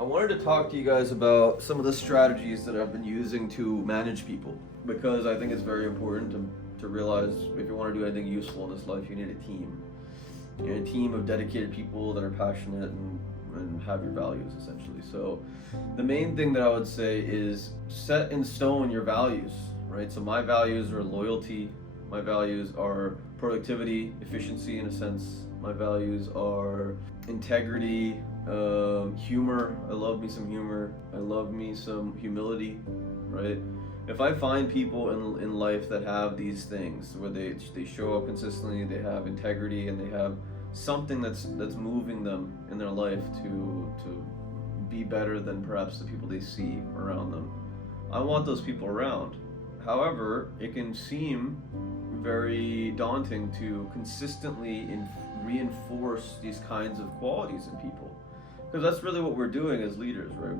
I wanted to talk to you guys about some of the strategies that I've been using to manage people, because I think it's very important to realize if you want to do anything useful in this life, you need a team. You need a team of dedicated people that are passionate and have your values, essentially. So the main thing that I would say is set in stone your values, right? So my values are loyalty, my values are productivity, efficiency in a sense, my values are integrity, humor. I love me some humor. I love me some humility, right? If I find people in life that have these things, where they show up consistently, they have integrity, and they have something that's moving them in their life to be better than perhaps the people they see around them, I want those people around. However, it can seem very daunting to consistently reinforce these kinds of qualities in people, because that's really what we're doing as leaders, right?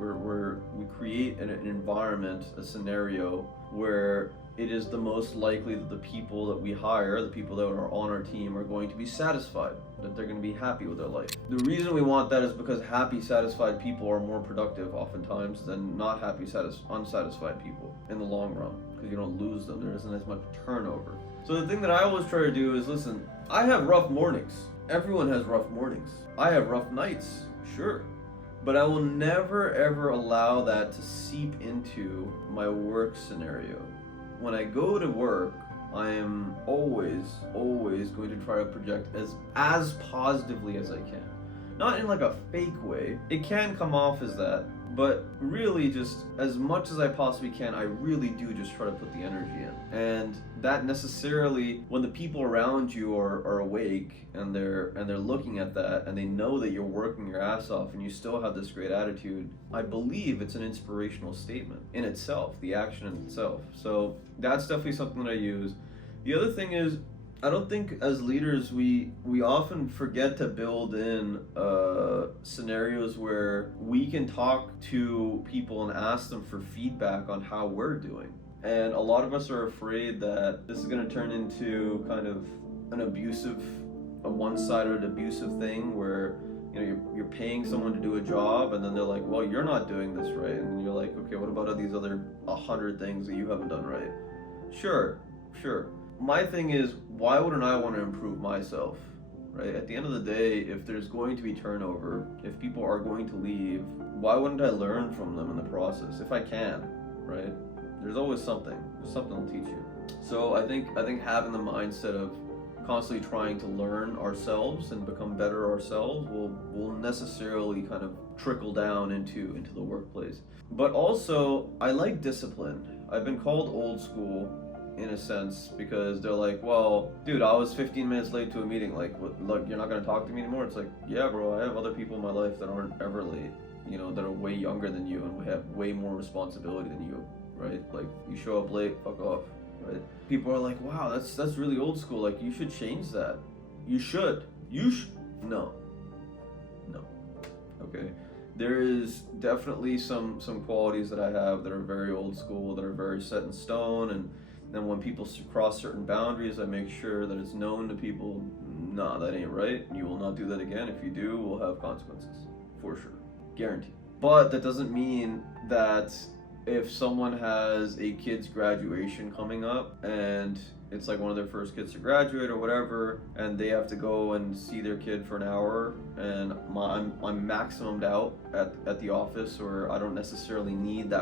We create an environment, a scenario where it is the most likely that the people that we hire, the people that are on our team, are going to be satisfied, that they're going to be happy with their life. The reason we want that is because happy, satisfied people are more productive oftentimes than not happy, unsatisfied people in the long run, because you don't lose them. There isn't as much turnover. So the thing that I always try to do is, listen, I have rough mornings. Everyone has rough mornings. I have rough nights, sure. But I will never ever allow that to seep into my work scenario. When I go to work, I am always going to try to project as positively as I can. Not in like a fake way. It can come off as that, but really just as much as I possibly can, I really do just try to put the energy in. And that necessarily, when the people around you are awake and they're looking at that and they know that you're working your ass off and you still have this great attitude, I believe it's an inspirational statement in itself, the action in itself. So that's definitely something that I use. The other thing is, I don't think as leaders we often forget to build in scenarios where we can talk to people and ask them for feedback on how we're doing. And a lot of us are afraid that this is going to turn into kind of a one-sided abusive thing where you're paying someone to do a job and then they're like, well, you're not doing this right, and you're like, okay, what about these other 100 things that you haven't done right? Sure. My thing is, why wouldn't I want to improve myself, right? At the end of the day, if there's going to be turnover, if people are going to leave, why wouldn't I learn from them in the process if I can, right? There's always something. There's something to teach you. So I think having the mindset of constantly trying to learn ourselves and become better ourselves will necessarily kind of trickle down into the workplace. But also, I like discipline. I've been called old school in a sense, because they're like, well, dude, I was 15 minutes late to a meeting. Like, you're not going to talk to me anymore? It's like, yeah, bro, I have other people in my life that aren't ever late, that are way younger than you and we have way more responsibility than you, right? Like, you show up late, fuck off, right? People are like, wow, that's really old school. Like, you should change that. You should. No. Okay. There is definitely some qualities that I have that are very old school, that are very set in stone, and then when people cross certain boundaries, I make sure that it's known to people, nah, that ain't right. You will not do that again. If you do, we'll have consequences, for sure, guaranteed. But that doesn't mean that if someone has a kid's graduation coming up and it's like one of their first kids to graduate or whatever, and they have to go and see their kid for an hour, and I'm maximumed out at the office, or I don't necessarily need the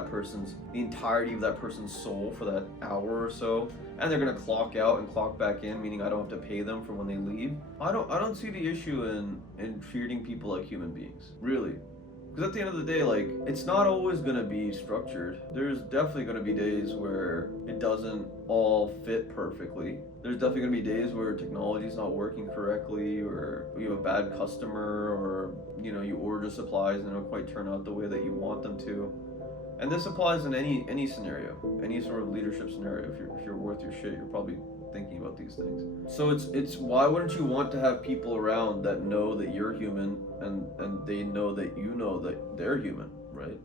entirety of that person's soul for that hour or so, and they're gonna clock out and clock back in, meaning I don't have to pay them for when they leave. I don't see the issue in treating people like human beings, really. Because at the end of the day, like, it's not always going to be structured. There's definitely going to be days where it doesn't all fit perfectly. There's definitely going to be days where technology's not working correctly, or you have a bad customer, or, you order supplies and they don't quite turn out the way that you want them to. And this applies in any scenario, any sort of leadership scenario. If you're worth your shit, you're probably thinking about these things. So it's why wouldn't you want to have people around that know that you're human, and they know that they're human, right?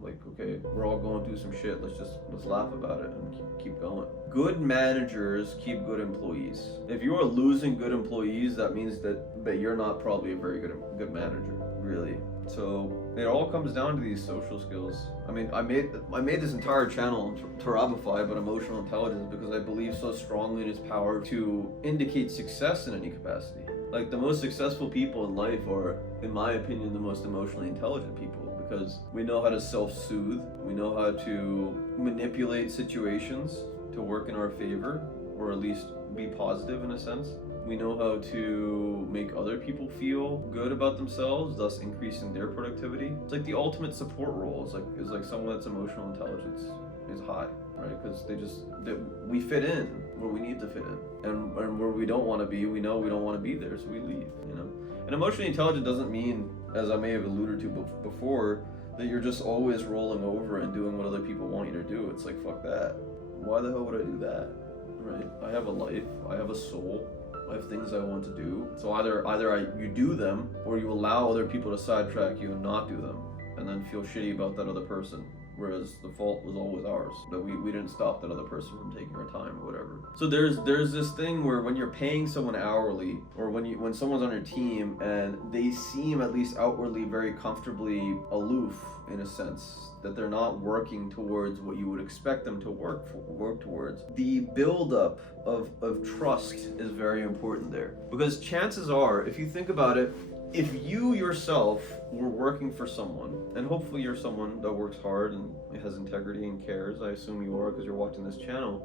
Like, okay, we're all going through some shit. Let's laugh about it and keep going. Good managers keep good employees. If you are losing good employees, that means that you're not probably a very good manager, really. So it all comes down to these social skills. I mean, I made this entire channel Terabify about emotional intelligence because I believe so strongly in its power to indicate success in any capacity. Like, the most successful people in life are, in my opinion, the most emotionally intelligent people, because we know how to self-soothe, we know how to manipulate situations to work in our favor, or at least be positive in a sense. We know how to make other people feel good about themselves, thus increasing their productivity. It's like the ultimate support role is like someone that's emotional intelligence is high, right? Because we fit in where we need to fit in, and where we don't want to be, we know we don't want to be there, so we leave. And emotionally intelligent doesn't mean, as I may have alluded to before, that you're just always rolling over and doing what other people want you to do. It's like, fuck that. Why the hell would I do that? Right? I have a life. I have a soul. I have things I want to do. So either you do them, or you allow other people to sidetrack you and not do them, and then feel shitty about that other person. Whereas the fault was always ours, that we didn't stop that other person from taking our time or whatever. So there's this thing where when you're paying someone hourly, or when someone's on your team and they seem at least outwardly very comfortably aloof in a sense, that they're not working towards what you would expect them to work towards. The buildup of trust is very important there. Because chances are, if you think about it, if you yourself were working for someone, and hopefully you're someone that works hard and has integrity and cares, I assume you are because you're watching this channel.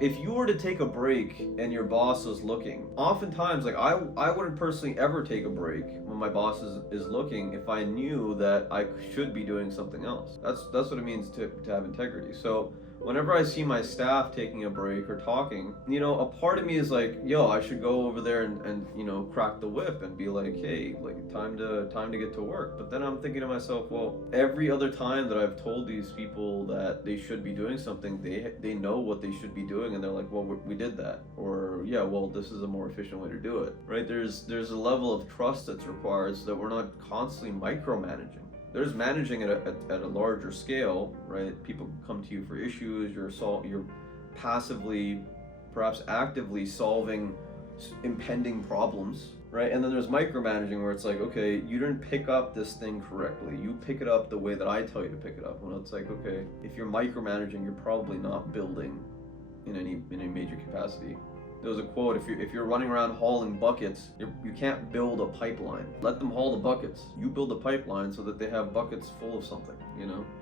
If you were to take a break and your boss was looking, oftentimes, like I wouldn't personally ever take a break when my boss is looking if I knew that I should be doing something else. That's what it means to have integrity. So whenever I see my staff taking a break or talking, a part of me is like, yo, I should go over there and crack the whip and be like, hey, like time to get to work. But then I'm thinking to myself, well, every other time that I've told these people that they should be doing something, they know what they should be doing, and they're like, well, we did that, or yeah, well, this is a more efficient way to do it, right? There's a level of trust that's required so that we're not constantly micromanaging. There's managing at a larger scale, right? People come to you for issues, you're passively, perhaps actively solving impending problems, right? And then there's micromanaging where it's like, okay, you didn't pick up this thing correctly. You pick it up the way that I tell you to pick it up. When it's like, okay, if you're micromanaging, you're probably not building in any major capacity. There was a quote, if you're running around hauling buckets, you can't build a pipeline. Let them haul the buckets. You build a pipeline so that they have buckets full of something,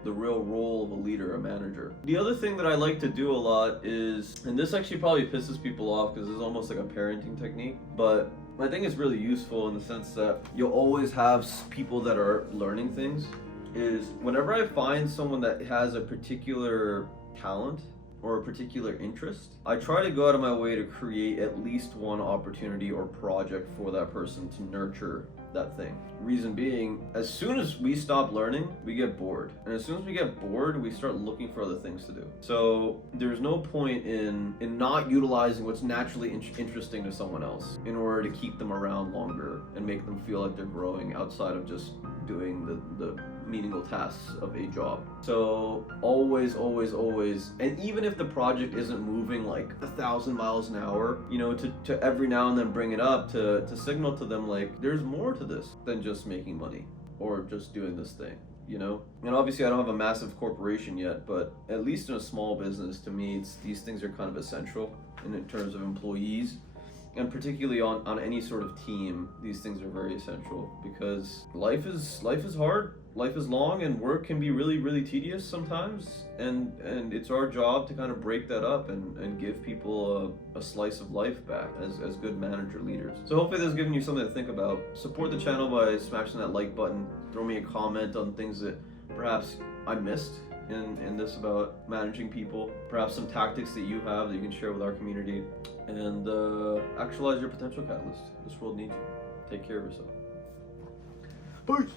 the real role of a leader, a manager. The other thing that I like to do a lot is, and this actually probably pisses people off because it's almost like a parenting technique, but I think it's really useful in the sense that you'll always have people that are learning things, is whenever I find someone that has a particular talent or a particular interest, I try to go out of my way to create at least one opportunity or project for that person to nurture that thing. Reason being, as soon as we stop learning, we get bored. And as soon as we get bored, we start looking for other things to do. So there's no point in not utilizing what's naturally interesting to someone else in order to keep them around longer and make them feel like they're growing outside of just doing the meaningful tasks of a job. So always, and even if the project isn't moving like 1,000 miles an hour, to every now and then bring it up to signal to them like there's more to this than just making money or just doing this thing. And obviously I don't have a massive corporation yet, but at least in a small business, to me, these things are kind of essential in terms of employees. And particularly on any sort of team, these things are very essential because life is hard, life is long, and work can be really, really tedious sometimes. And it's our job to kind of break that up and give people a slice of life back as good manager leaders. So hopefully this has given you something to think about. Support the channel by smashing that like button. Throw me a comment on things that perhaps I missed in this about managing people, perhaps some tactics that you have that you can share with our community, and actualize your potential catalyst. This world needs you. Take care of yourself. Peace.